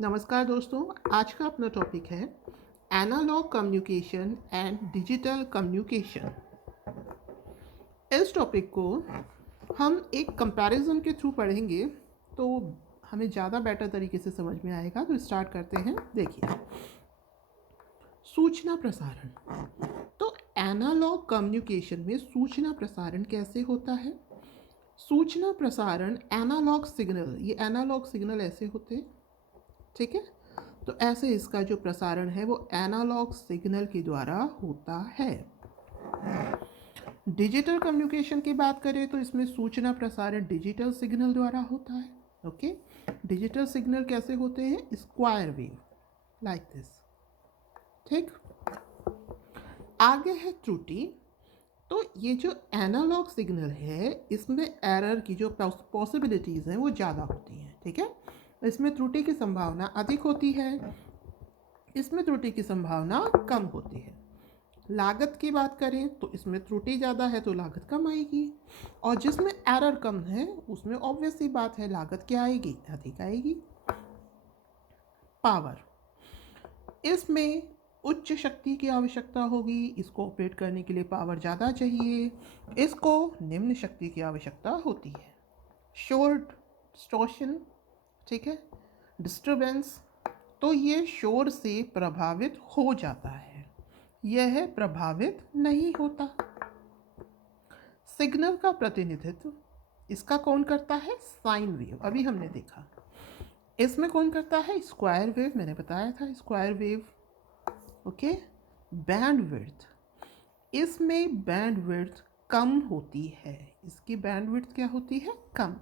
नमस्कार दोस्तों, आज का अपना टॉपिक है analogue communication and digital communication. इस टॉपिक को हम एक कंपैरिजन के थ्रू पढ़ेंगे तो हमें ज़्यादा बेटर तरीके से समझ में आएगा। तो स्टार्ट करते हैं। देखिए, सूचना प्रसारण। तो एनालॉग कम्युनिकेशन में सूचना प्रसारण कैसे होता है? सूचना प्रसारण एनालॉग सिग्नल, ये एनालॉग सिग्नल ऐसे होते हैं, ठीक है। तो ऐसे इसका जो प्रसारण है वो एनालॉग सिग्नल के द्वारा होता है। डिजिटल कम्युनिकेशन की बात करें तो इसमें सूचना प्रसारण डिजिटल सिग्नल द्वारा होता है। ओके, डिजिटल सिग्नल कैसे होते हैं? स्क्वायर वेव, लाइक दिस, ठीक। आगे है त्रुटि। तो ये जो एनालॉग सिग्नल है इसमें एरर की जो पॉसिबिलिटीज़ हैं वो ज़्यादा होती हैं, ठीक है। इसमें त्रुटि की संभावना अधिक होती है, इसमें त्रुटि की संभावना कम होती है। लागत की बात करें तो इसमें त्रुटि ज़्यादा है तो लागत कम आएगी, और जिसमें एरर कम है उसमें ऑब्वियस सी बात है लागत क्या आएगी? अधिक आएगी। पावर, इसमें उच्च शक्ति की आवश्यकता होगी, इसको ऑपरेट करने के लिए पावर ज़्यादा चाहिए, इसको निम्न शक्ति की आवश्यकता होती है। शोर, डिस्टॉर्शन, ठीक है, डिस्टरबेंस। तो ये शोर से प्रभावित हो जाता है, यह प्रभावित नहीं होता। सिग्नल का प्रतिनिधित्व इसका कौन करता है? साइन वेव, अभी हमने देखा। इसमें कौन करता है? स्क्वायर वेव, मैंने बताया था square wave. Okay, band width, इसमें बैंड विड्थ कम होती है, इसकी बैंड विड्थ क्या होती है? कम।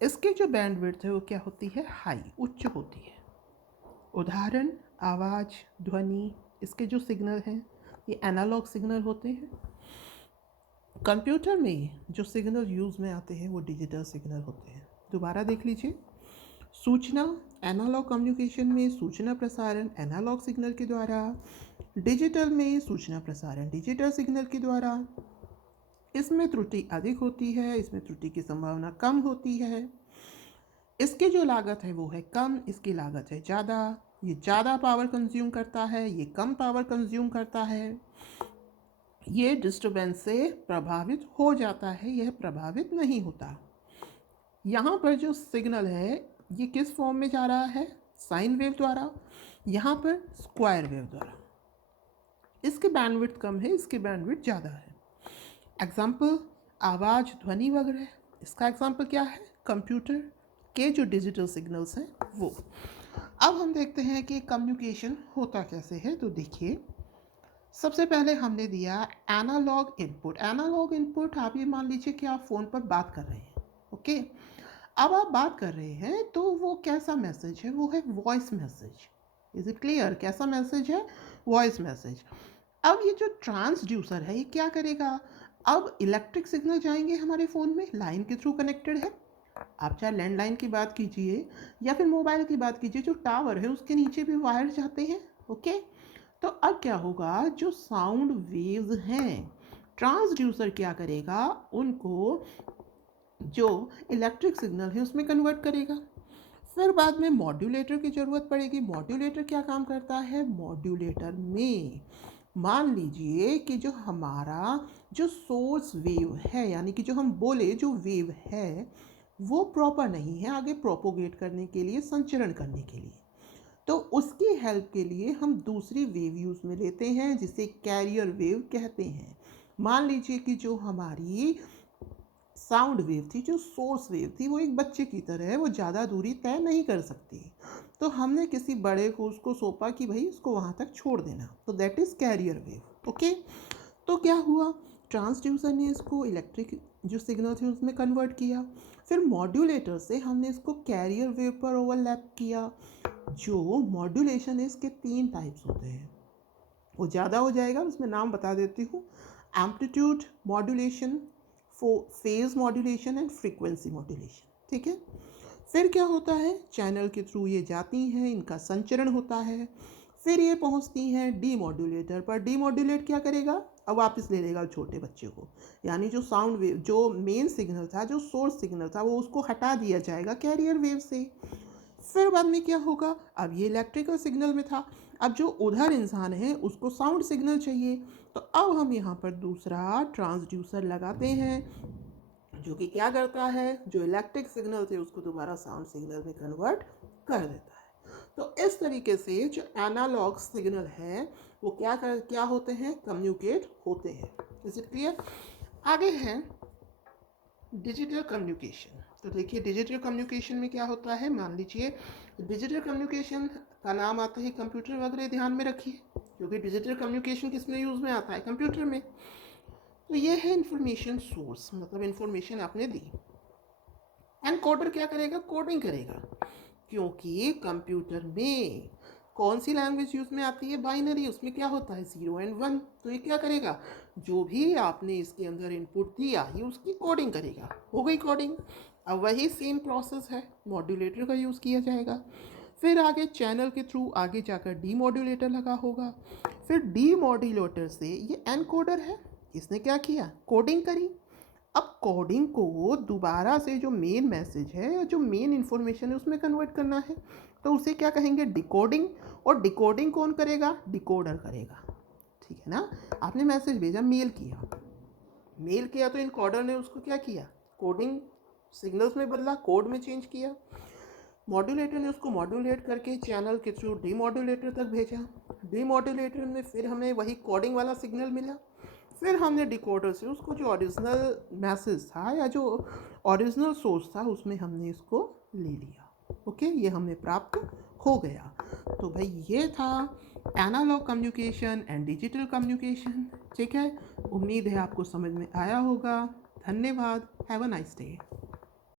इसकी जो बैंड विड्थ है वो क्या होती है? हाई, उच्च होती है। उदाहरण, आवाज़, ध्वनि, इसके जो सिग्नल हैं ये एनालॉग सिग्नल होते हैं। कंप्यूटर में जो सिग्नल यूज़ में आते हैं वो डिजिटल सिग्नल होते हैं। दोबारा देख लीजिए, सूचना एनालॉग कम्युनिकेशन में सूचना प्रसारण एनालॉग सिग्नल के द्वारा, डिजिटल में सूचना प्रसारण डिजिटल सिग्नल के द्वारा। इसमें त्रुटि अधिक होती है, इसमें त्रुटि की संभावना कम होती है। इसकी जो लागत है वो है कम, इसकी लागत है ज़्यादा। ये ज़्यादा पावर कंज्यूम करता है, ये कम पावर कंज्यूम करता है। ये डिस्टर्बेंस से प्रभावित हो जाता है, यह प्रभावित नहीं होता। यहाँ पर जो सिग्नल है ये किस फॉर्म में जा रहा है? साइन वेव द्वारा, यहाँ पर स्क्वायर वेव द्वारा। इसकी बैंडविड्थ कम है, इसकी बैंडविड्थ ज़्यादा है। एग्जाम्पल, आवाज़, ध्वनि वगैरह, इसका एग्जाम्पल क्या है? कंप्यूटर के जो डिजिटल सिग्नल्स हैं वो। अब हम देखते हैं कि कम्युनिकेशन होता कैसे है। तो देखिए, सबसे पहले हमने दिया एनालॉग इनपुट। एनालॉग इनपुट, आप ये मान लीजिए कि आप फ़ोन पर बात कर रहे हैं। ओके, अब आप बात कर रहे हैं तो वो कैसा मैसेज है? वो है voice message. Is it clear? कैसा मैसेज है? Voice message. अब ये जो ट्रांसड्यूसर है ये क्या करेगा? अब इलेक्ट्रिक सिग्नल जाएंगे हमारे फ़ोन में, लाइन के थ्रू कनेक्टेड है। आप चाहे लैंडलाइन की बात कीजिए या फिर मोबाइल की बात कीजिए, जो टावर है उसके नीचे भी वायर जाते हैं। ओके, तो अब क्या होगा? जो साउंड वेव्स हैं, ट्रांसड्यूसर क्या करेगा? उनको जो इलेक्ट्रिक सिग्नल है उसमें कन्वर्ट करेगा। फिर बाद में मॉड्यूलेटर की ज़रूरत पड़ेगी। मॉड्यूलेटर क्या काम करता है? मॉड्यूलेटर में मान लीजिए कि जो हमारा जो सोर्स वेव है, यानी कि जो हम बोले जो वेव है वो प्रॉपर नहीं है आगे प्रोपोगेट करने के लिए, संचरण करने के लिए, तो उसकी हेल्प के लिए हम दूसरी वेव यूज़ में लेते हैं जिसे कैरियर वेव कहते हैं। मान लीजिए कि जो हमारी साउंड वेव थी, जो सोर्स वेव थी, वो एक बच्चे की तरह है, वो ज़्यादा दूरी तय नहीं कर सकती, तो हमने किसी बड़े को उसको सौंपा कि भाई उसको वहाँ तक छोड़ देना, तो that is carrier wave. Okay, तो क्या हुआ? ट्रांसड्यूसर ने इसको इलेक्ट्रिक जो सिग्नल थे उसमें कन्वर्ट किया। फिर मॉड्यूलेटर से हमने इसको कैरियर वेव पर ओवरलैप किया। जो मॉड्यूलेशन है इसके 3 टाइप्स होते हैं, वो ज़्यादा हो जाएगा, उसमें नाम बता देती हूँ। Amplitude modulation, phase modulation and frequency modulation, ठीक है। फिर क्या होता है? चैनल के थ्रू ये जाती हैं, इनका संचरण होता है, फिर ये पहुंचती हैं डीमॉड्यूलेटर पर। डीमॉड्यूलेट क्या करेगा? अब वापस ले लेगा छोटे बच्चे को, यानी जो साउंड वेव, जो मेन सिग्नल था, जो सोर्स सिग्नल था, वो उसको हटा दिया जाएगा कैरियर वेव से। फिर बाद में क्या होगा, अब ये इलेक्ट्रिकल सिग्नल में था, अब जो उधर इंसान है उसको साउंड सिग्नल चाहिए, तो अब हम यहाँ पर दूसरा ट्रांसड्यूसर लगाते हैं जो कि क्या करता है, जो इलेक्ट्रिक सिग्नल थे उसको दोबारा साउंड सिग्नल में कन्वर्ट कर देता है। तो इस तरीके से जो एनालॉग सिग्नल है वो क्या होते हैं, कम्युनिकेट होते हैं। Is it clear? आगे है डिजिटल कम्युनिकेशन। तो देखिए डिजिटल कम्युनिकेशन में क्या होता है, मान लीजिए डिजिटल कम्युनिकेशन का नाम आता है कंप्यूटर वगैरह, ध्यान में रखिए, क्योंकि डिजिटल कम्युनिकेशन किस में यूज़ में आता है, कंप्यूटर में। तो ये है इंफॉर्मेशन सोर्स, मतलब इंफॉर्मेशन आपने दी। एंड कोडर क्या करेगा, कोडिंग करेगा, क्योंकि कंप्यूटर में कौन सी लैंग्वेज यूज़ में आती है, बाइनरी, उसमें क्या होता है 0 एंड 1। तो ये क्या करेगा, जो भी आपने इसके अंदर इनपुट दिया ये उसकी कोडिंग करेगा, हो गई कोडिंग। अब वही सेम प्रोसेस है, मॉड्यूलेटर का यूज़ किया जाएगा। फिर आगे चैनल के थ्रू आगे जाकर डी मॉड्यूलेटर लगा होगा, फिर डी मॉड्यूलेटर से ये एनकोडर है, इसने क्या किया, कोडिंग करी। अब कोडिंग को दोबारा से जो मेन मैसेज है या जो मेन इन्फॉर्मेशन है उसमें कन्वर्ट करना है, तो उसे क्या कहेंगे, डिकोडिंग। और डिकोडिंग कौन करेगा, डिकोडर करेगा। ठीक है ना, आपने मैसेज भेजा, मेल किया तो इनकोडर ने उसको क्या किया, कोडिंग सिग्नल्स में बदला, कोड में चेंज किया। मॉड्यूलेटर ने उसको मॉड्यूलेट करके चैनल के थ्रू डीमॉड्यूलेटर तक भेजा। डीमॉड्यूलेटर में फिर हमें वही कोडिंग वाला सिग्नल मिला, फिर हमने डिकोडर से उसको जो ओरिजिनल मैसेज था या जो ओरिजिनल सोर्स था उसमें हमने इसको ले लिया। ओके, ये हमें प्राप्त हो गया। तो भाई ये था analogue communication and digital communication. ठीक है, उम्मीद है आपको समझ में आया होगा। धन्यवाद, हैव अ नाइस डे।